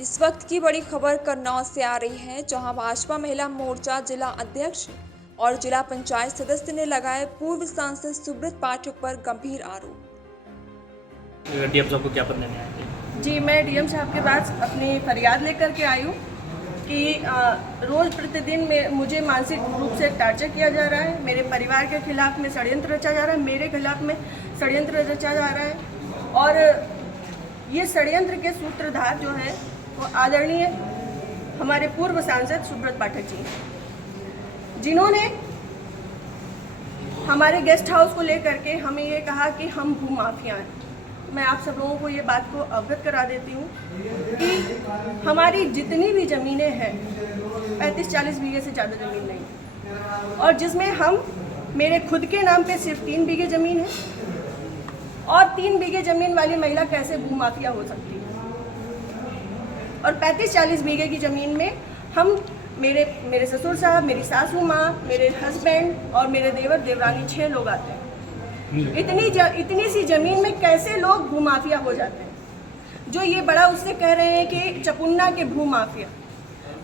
इस वक्त की बड़ी खबर कन्नौज से आ रही है, जहां भाजपा महिला मोर्चा जिला अध्यक्ष और जिला पंचायत सदस्य ने लगाए पूर्व सांसद सुब्रत पाठक पर गंभीर आरोप। डीएम साहब को क्या पत्र देने आए थे? जी, मैं डीएम साहब के पास अपनी फरियाद लेकर के आई हूँ कि रोज़ प्रतिदिन में मुझे मानसिक रूप से टार्चर किया जा रहा है। मेरे परिवार के खिलाफ में षड्यंत्र रचा जा रहा है, मेरे खिलाफ में षड्यंत्र रचा जा रहा है। और ये षड्यंत्र के सूत्रधार जो है वो आदरणीय हमारे पूर्व सांसद सुब्रत पाठक जी, जिन्होंने हमारे गेस्ट हाउस को लेकर के हमें ये कहा कि हम भूमाफिया हैं। मैं आप सब लोगों को ये बात को अवगत करा देती हूँ कि हमारी जितनी भी ज़मीनें हैं 35-40 बीघे से ज़्यादा ज़मीन नहीं, और जिसमें हम मेरे खुद के नाम पे सिर्फ 3 बीघे ज़मीन है। और 3 बीघे ज़मीन वाली महिला कैसे भूमाफिया हो सकती है? और 35-40 बीघे की ज़मीन में हम मेरे ससुर साहब, मेरी सासू माँ, मेरे हस्बैंड और मेरे देवर देवरानी 6 लोग आते हैं। इतनी सी ज़मीन में कैसे लोग भूमाफिया हो जाते हैं? जो ये बड़ा उससे कह रहे हैं कि चपुन्ना के भूमाफिया।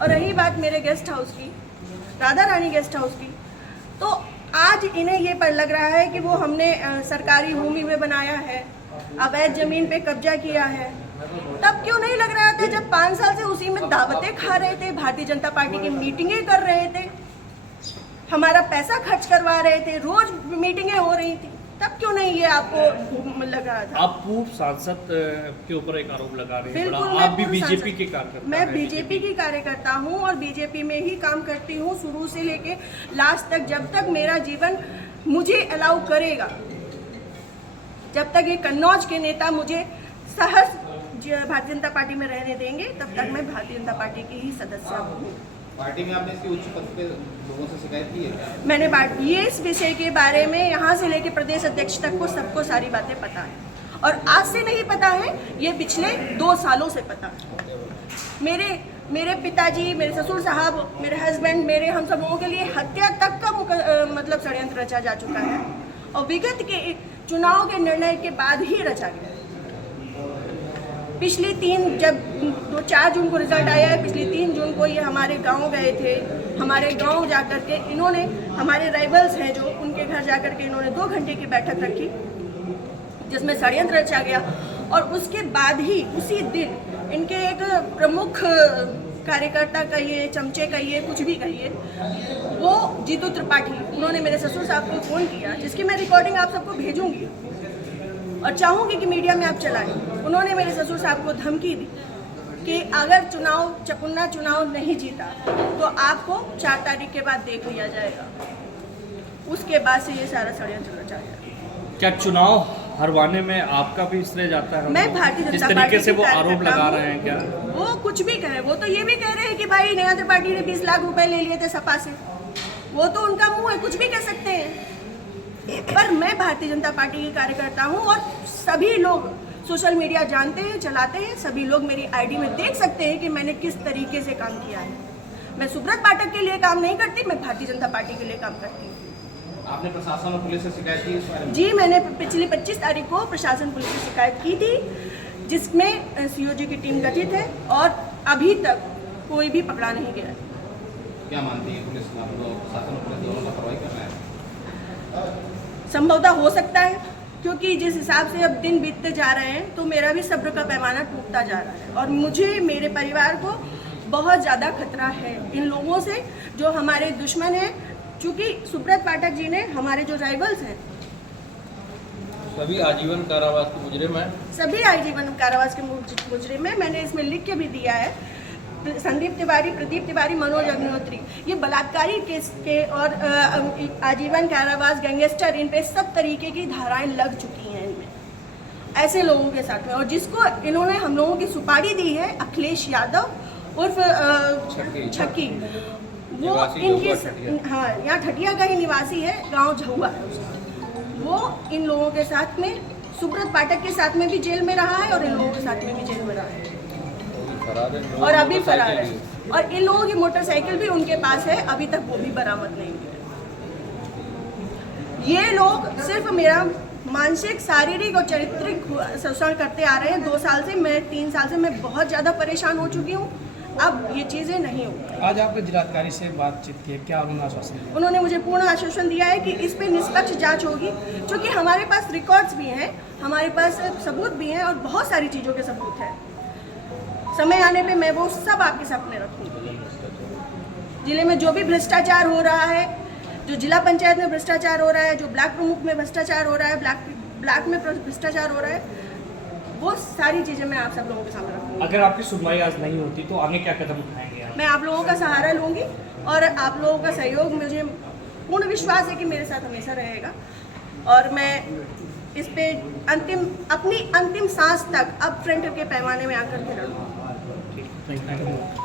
और रही बात मेरे गेस्ट हाउस की, राधा रानी गेस्ट हाउस की, तो आज इन्हें ये पर लग रहा है कि वो हमने सरकारी भूमि में बनाया है, अवैध ज़मीन पे कब्जा किया है। तब क्यों नहीं लग रहा था जब 5 साल से उसी में दावतें खा रहे थे, भारतीय जनता पार्टी की मीटिंगें कर रहे थे, हमारा पैसा खर्च करवा रहे थे, रोज मीटिंगें हो रही थी? तब क्यों नहीं ये आपको लग रहा था? आप पूर्व सांसद के ऊपर एक आरोप लगा रहे हैं। बिल्कुल, आप भी बीजेपी के कार्यकर्ता मैं बीजेपी की कार्यकर्ता हूँ और बीजेपी में ही काम करती हूँ शुरू से लेके लास्ट तक। जब तक मेरा जीवन मुझे अलाउ करेगा, जब तक ये कन्नौज के नेता मुझे सहज भारतीय जनता पार्टी में रहने देंगे, तब तक मैं भारतीय जनता पार्टी की ही सदस्य हूँ। पार्टी में आपने इसके उच्च पद पे लोगों से शिकायत की है? मैंने ये इस विषय के बारे में यहाँ से लेके प्रदेश अध्यक्ष तक को सबको सारी बातें पता है, और आज से नहीं पता है, ये पिछले 2 सालों से पता है। मेरे पिताजी, मेरे ससुर साहब, मेरे हस्बैंड, हम सब लोगों के लिए हत्या तक का मतलब षड्यंत्र रचा जा चुका है, और विगत के चुनाव के निर्णय के बाद ही रचा गया। पिछली 4 जून को रिजल्ट आया है, पिछली 3 जून को ये हमारे गांव गए थे। हमारे गांव जाकर के इन्होंने, हमारे राइवल्स हैं जो, उनके घर जाकर के इन्होंने 2 घंटे की बैठक रखी जिसमें षड्यंत्र रचा गया। और उसके बाद ही उसी दिन इनके एक प्रमुख कार्यकर्ता कहिए, चमचे कहिए, कुछ भी कहिए, वो जीतू त्रिपाठी, उन्होंने मेरे ससुर साहब को फ़ोन किया, जिसकी मैं रिकॉर्डिंग आप सबको भेजूंगी और चाहूँगी कि मीडिया में आप चलाएं। उन्होंने मेरे ससुर साहब को धमकी दी कि अगर चपुन्ना चुनाव नहीं जीता तो आपको 4 तारीख के बाद देख लिया जाएगा। उसके बाद से ये सारा षड्यंत्र रचा गया। क्या चुनाव हरवाने में आपका भी श्रेय जाता है? मैं भारतीय जनता पार्टी तरीके से वो की आरोप लगा रहे हैं, क्या वो कुछ भी कहे? वो तो ये भी कह रहे हैं कि भाई नया त्रिपाठी ने 20 लाख रुपए ले लिए थे सपा से। वो तो उनका मुंह है, कुछ भी कह सकते हैं। पर मैं भारतीय जनता पार्टी की कार्यकर्ता हूँ और सभी लोग सोशल मीडिया जानते हैं, चलाते हैं। सभी लोग मेरी आईडी में देख सकते हैं कि मैंने किस तरीके से काम किया है। मैं सुब्रत पाठक के लिए काम नहीं करती, मैं भारतीय जनता पार्टी के लिए काम करती हूँ। आपने प्रशासन और पुलिस से शिकायत की इस बारे में? जी, मैंने पिछली 25 तारीख को प्रशासन पुलिस से शिकायत की थी, जिसमें सीओजी की टीम गठित है और अभी तक कोई भी पकड़ा नहीं गया। क्या मानती है पुलिस, प्रशासन और पुलिस दोनों लापरवाही कर रहे हैं? संभवतः हो सकता है, क्योंकि जिस हिसाब से अब दिन बीतते जा रहे हैं तो मेरा भी सब्र का पैमाना टूटता जा रहा है, और मुझे, मेरे परिवार को बहुत ज़्यादा खतरा है इन लोगों से जो हमारे दुश्मन हैं। क्योंकि सुब्रत पाठक जी ने, हमारे जो राइवल्स हैं, सभी आजीवन कारावास के मुजरिम हैं। सभी आजीवन कारावास के मुजरिम हैं। मैंने इसमें लिख के भी दिया है। संदीप तिवारी, प्रदीप तिवारी, मनोज अग्निहोत्री, ये बलात्कारी केस के और आजीवन कारावास, गैंगस्टर, इन पे सब तरीके की धाराएं लग चुकी हैं इनमें, ऐसे लोगों के साथ में। और जिसको इन्होंने हम लोगों की सुपारी दी है, अखिलेश यादव उर्फ छक्की, वो इनकी, हाँ, यहाँ ठटिया का ही निवासी है, गाँव झहुआ है उसका। वो इन लोगों के साथ में, सुब्रत पाठक के साथ में भी जेल में रहा है और इन लोगों के साथ में भी जेल में रहा है, और अभी फरार है। और इन लोगों की मोटरसाइकिल भी उनके पास है, अभी तक वो भी बरामद नहीं हुई है। ये लोग सिर्फ मेरा मानसिक, शारीरिक और चारित्रिक शोषण करते आ रहे हैं 2 साल से। मैं 3 साल से मैं बहुत ज़्यादा परेशान हो चुकी हूँ। अब ये चीज़ें नहीं होंगी। आज आपने जिलाधिकारी से बातचीत की है, क्या उन्होंने आश्वासन दिया? उन्होंने मुझे पूर्ण आश्वासन दिया है कि इस पे निष्पक्ष जांच होगी, क्योंकि हमारे पास रिकॉर्ड्स भी हैं, हमारे पास सबूत भी हैं और बहुत सारी चीज़ों के सबूत हैं। समय आने पे मैं वो सब आपके सामने रखूँगी। जिले में जो भी भ्रष्टाचार हो रहा है, जो जिला पंचायत में भ्रष्टाचार हो रहा है, जो ब्लॉक प्रमुख में भ्रष्टाचार हो रहा है, ब्लॉक में भ्रष्टाचार हो रहा है, वो सारी चीज़ें मैं आप सब लोगों के सामने रखूँगी। अगर आपकी सुनवाई आज नहीं होती तो आगे क्या कदम उठाएंगे आप? मैं आप लोगों का सहारा लूँगी और आप लोगों का सहयोग, मुझे पूर्ण विश्वास है कि मेरे साथ हमेशा रहेगा और मैं इस पे अपनी अंतिम सांस तक अब फ्रंट के पैमाने में आकर के लड़ूँगी। Thank you.